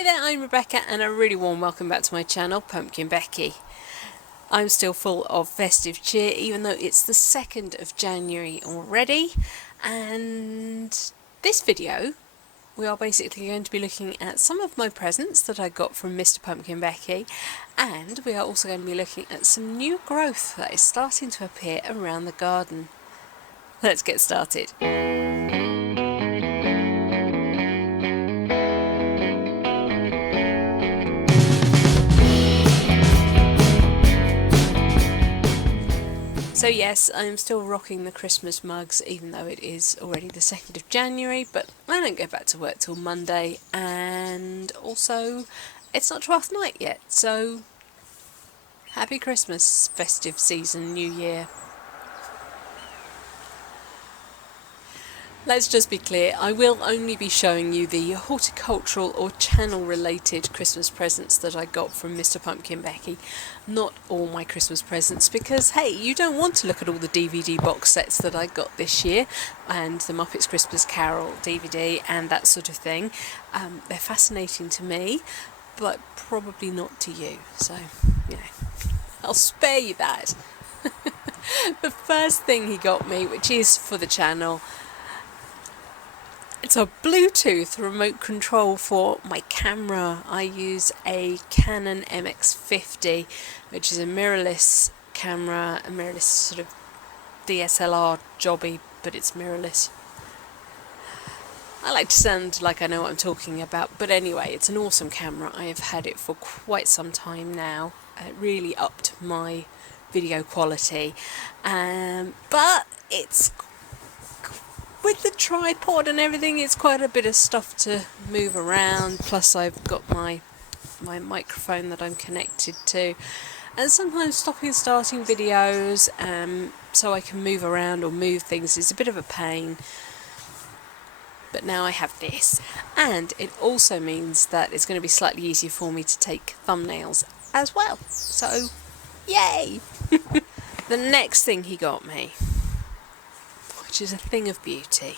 Hi there, I'm Rebecca and a really warm welcome back to my channel, PumpkinBecki. I'm still full of festive cheer even though it's the 2nd of January already, and this video we are basically going to be looking at some of my presents that I got from Mr. PumpkinBecki, and we are also going to be looking at some new growth that is starting to appear around the garden. Let's get started. So yes, I'm still rocking the Christmas mugs even though it is already the 2nd of January, but I don't go back to work till Monday, and also it's not 12th night yet, so happy Christmas, festive season, New Year. Let's just be clear, I will only be showing you the horticultural or channel related Christmas presents that I got from Mr. PumpkinBecki, not all my Christmas presents, because hey, you don't want to look at all the DVD box sets that I got this year, and the Muppets Christmas Carol DVD and that sort of thing. They're fascinating to me, but probably not to you, so you know, I'll spare you that. The first thing he got me, which is for the channel, it's a Bluetooth remote control for my camera. I use a Canon MX50, which is a mirrorless camera, a mirrorless sort of DSLR jobby, but it's mirrorless. I like to sound like I know what I'm talking about, but anyway, it's an awesome camera. I have had it for quite some time now. It really upped my video quality, but it's with the tripod and everything, it's quite a bit of stuff to move around, plus I've got my microphone that I'm connected to, and sometimes stopping and starting videos so I can move around or move things is a bit of a pain. But now I have this, and it also means that it's going to be slightly easier for me to take thumbnails as well, so yay! The next thing he got me, which is a thing of beauty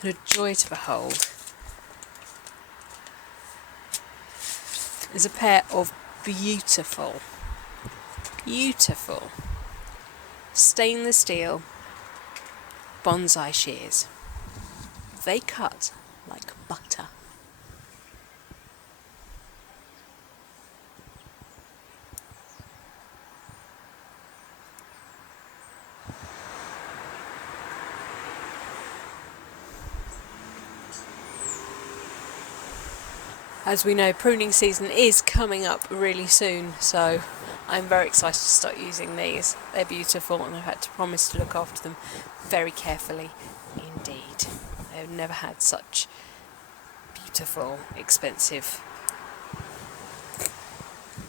and a joy to behold, is a pair of beautiful stainless steel bonsai shears. They cut like butter. As we know, pruning season is coming up really soon, so I'm very excited to start using these. They're beautiful, and I've had to promise to look after them very carefully indeed. I've never had such beautiful, expensive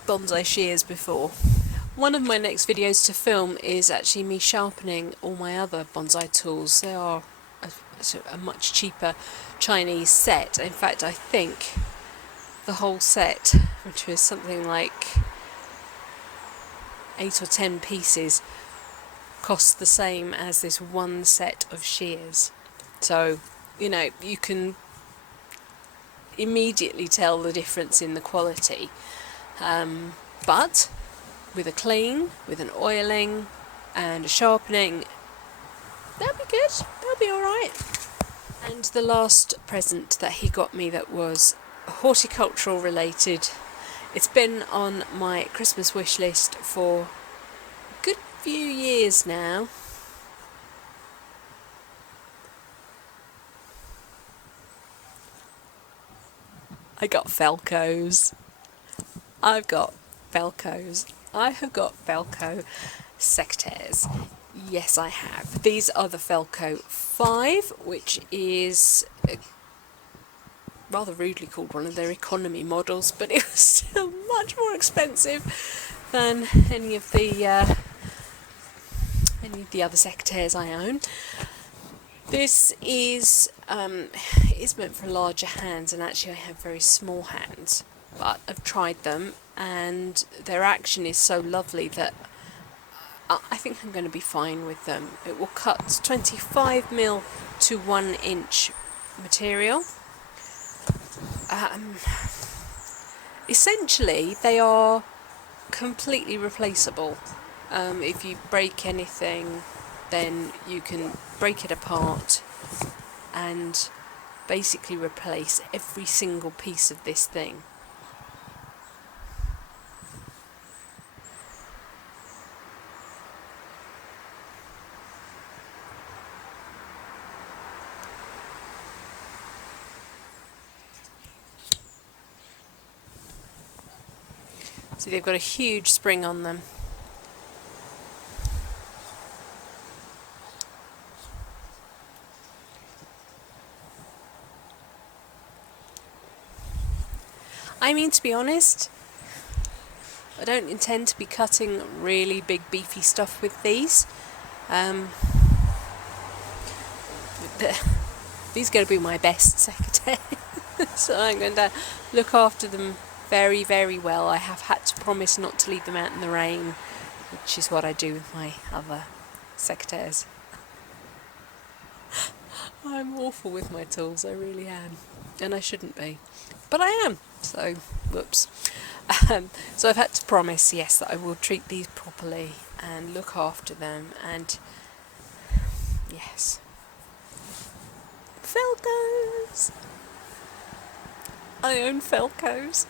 bonsai shears before. One of my next videos to film is actually me sharpening all my other bonsai tools. They are a much cheaper Chinese set. In fact, I think the whole set, which was something like 8 or 10 pieces, cost the same as this one set of shears. So, you know, you can immediately tell the difference in the quality. But with a clean, with an oiling and a sharpening, that'll be good, that'll be alright. And the last present that he got me that was horticultural related, it's been on my Christmas wish list for a good few years now. I got Velcros. I have got Velcro secateurs. Yes, I have. These are the Velcro 5, which is rather rudely called one of their economy models, but it was still much more expensive than any of the other secateurs I own. This is meant for larger hands, and actually I have very small hands, but I've tried them and their action is so lovely that I think I'm going to be fine with them. It will cut 25mm to 1 inch material, Essentially, they are completely replaceable. If you break anything, then you can break it apart and basically replace every single piece of this thing. So they've got a huge spring on them. I mean, to be honest, I don't intend to be cutting really big beefy stuff with these. These are going to be my best secateurs. So I'm going to look after them very, very well. I have had to promise not to leave them out in the rain, which is what I do with my other secateurs. I'm awful with my tools, I really am. And I shouldn't be. But I am. So, whoops. So I've had to promise, yes, that I will treat these properly and look after them. And, yes. Felcos! I own Felcos.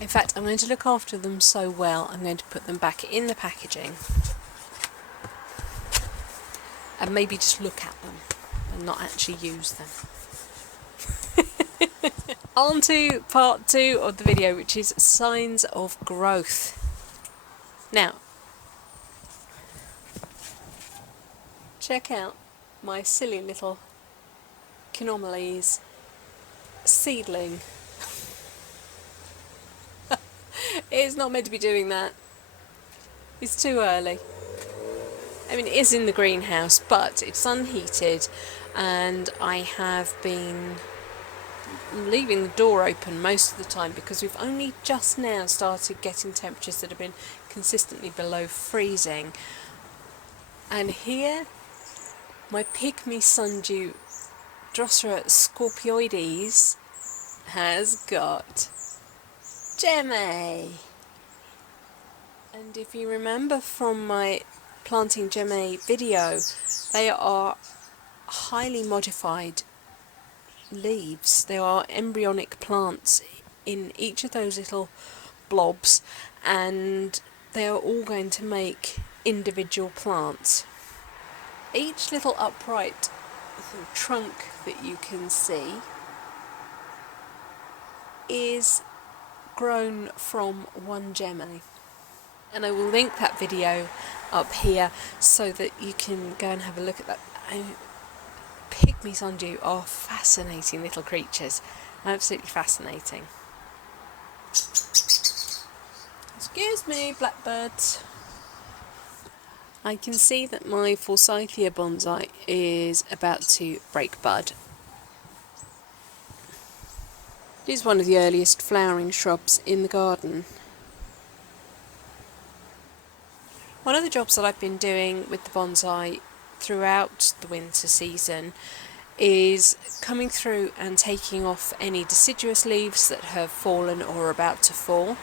In fact, I'm going to look after them so well, I'm going to put them back in the packaging. And maybe just look at them and not actually use them. On to part 2 of the video, which is signs of growth. Now, check out my silly little Kinomales seedling. It's not meant to be doing that. It's too early. I mean, it is in the greenhouse, but it's unheated, and I have been leaving the door open most of the time because we've only just now started getting temperatures that have been consistently below freezing. And here, my pygmy sundew Drosera scorpioides has got Gemme. And if you remember from my planting Gemme video, they are highly modified leaves. They are embryonic plants in each of those little blobs, and they are all going to make individual plants. Each little upright trunk that you can see is grown from one Gemme, and I will link that video up here so that you can go and have a look at that. Pygmy sundew are fascinating little creatures, absolutely fascinating. Excuse me, blackbirds. I can see that my Forsythia Bonsai is about to break bud. It is one of the earliest flowering shrubs in the garden. One of the jobs that I've been doing with the bonsai throughout the winter season is coming through and taking off any deciduous leaves that have fallen or are about to fall.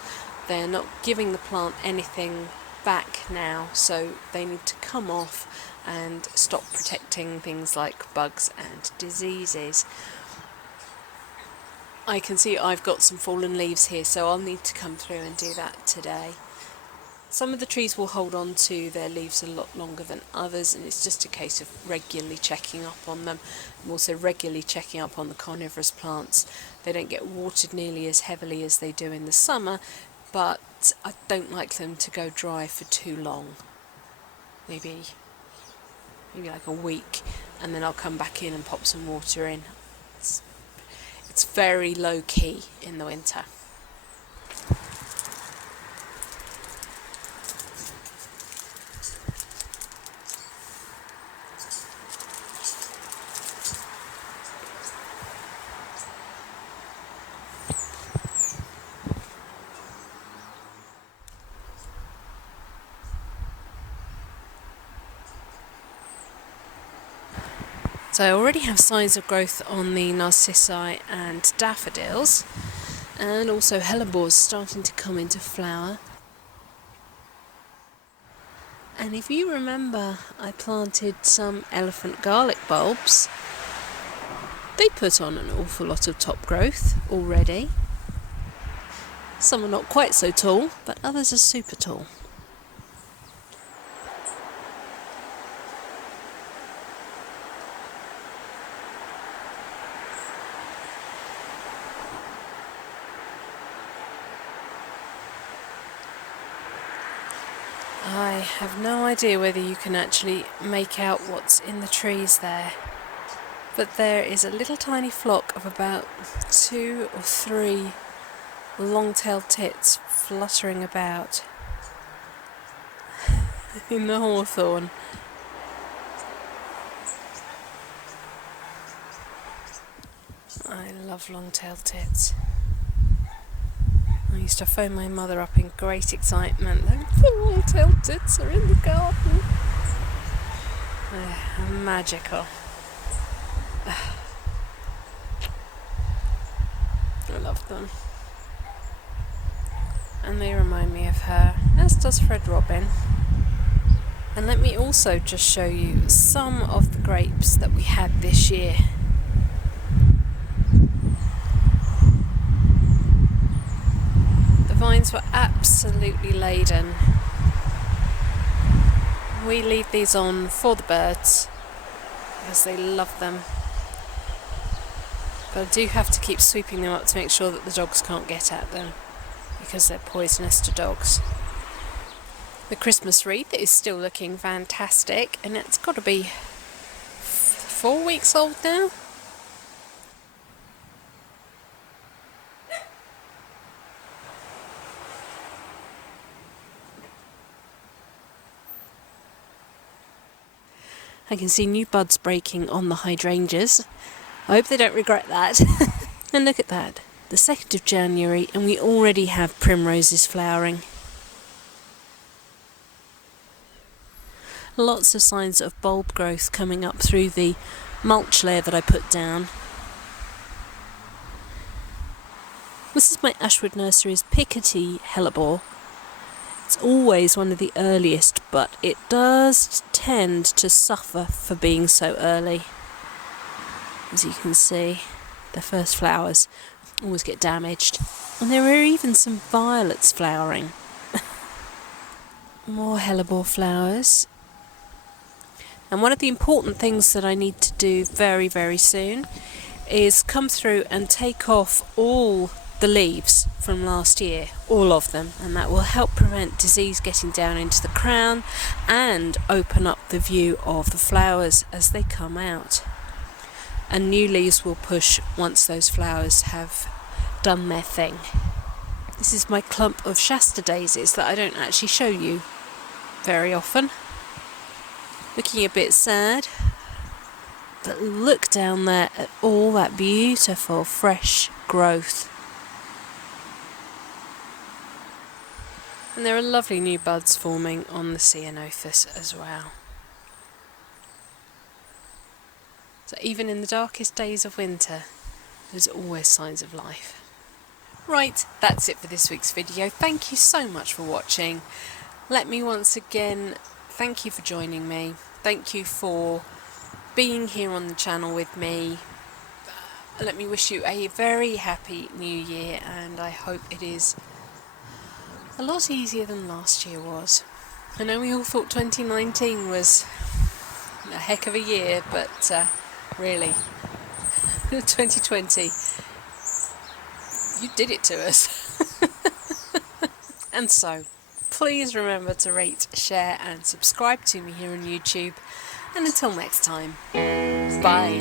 They're not giving the plant anything back now, so they need to come off and stop protecting things like bugs and diseases. I can see I've got some fallen leaves here, so I'll need to come through and do that today. Some of the trees will hold on to their leaves a lot longer than others, and it's just a case of regularly checking up on them. I'm also regularly checking up on the carnivorous plants. They don't get watered nearly as heavily as they do in the summer, but I don't like them to go dry for too long. Maybe like a week, and then I'll come back in and pop some water in. It's very low key in the winter. So I already have signs of growth on the narcissi and daffodils, and also hellebores starting to come into flower. And if you remember, I planted some elephant garlic bulbs. They put on an awful lot of top growth already. Some are not quite so tall, but others are super tall. I have no idea whether you can actually make out what's in the trees there, but there is a little tiny flock of about 2 or 3 long-tailed tits fluttering about in the hawthorn. I love long-tailed tits. I used to phone my mother up in great excitement. The long-tailed tits are in the garden. They're magical. I love them. And they remind me of her, as does Fred Robin. And let me also just show you some of the grapes that we had this year. The vines were absolutely laden. We leave these on for the birds because they love them. But I do have to keep sweeping them up to make sure that the dogs can't get at them, because they're poisonous to dogs. The Christmas wreath is still looking fantastic, and it's got to be 4 weeks old now. I can see new buds breaking on the hydrangeas. I hope they don't regret that. And look at that, the 2nd of January, and we already have primroses flowering. Lots of signs of bulb growth coming up through the mulch layer that I put down. This is my Ashwood Nursery's Piketty Hellebore. It's always one of the earliest, but it does tend to suffer for being so early. As you can see, the first flowers always get damaged. And there are even some violets flowering. More hellebore flowers. And one of the important things that I need to do very, very soon is come through and take off all the leaves from last year, all of them, and that will help prevent disease getting down into the crown and open up the view of the flowers as they come out. And new leaves will push once those flowers have done their thing. This is my clump of Shasta Daisies that I don't actually show you very often. Looking a bit sad, but look down there at all that beautiful fresh growth. And there are lovely new buds forming on the ceanothus as well. So even in the darkest days of winter, there's always signs of life. Right, that's it for this week's video. Thank you so much for watching. Let me once again thank you for joining me. Thank you for being here on the channel with me. Let me wish you a very happy new year, and I hope it is a lot easier than last year was. I know we all thought 2019 was a heck of a year, but really, 2020, you did it to us. And so, please remember to rate, share and subscribe to me here on YouTube. And until next time, bye.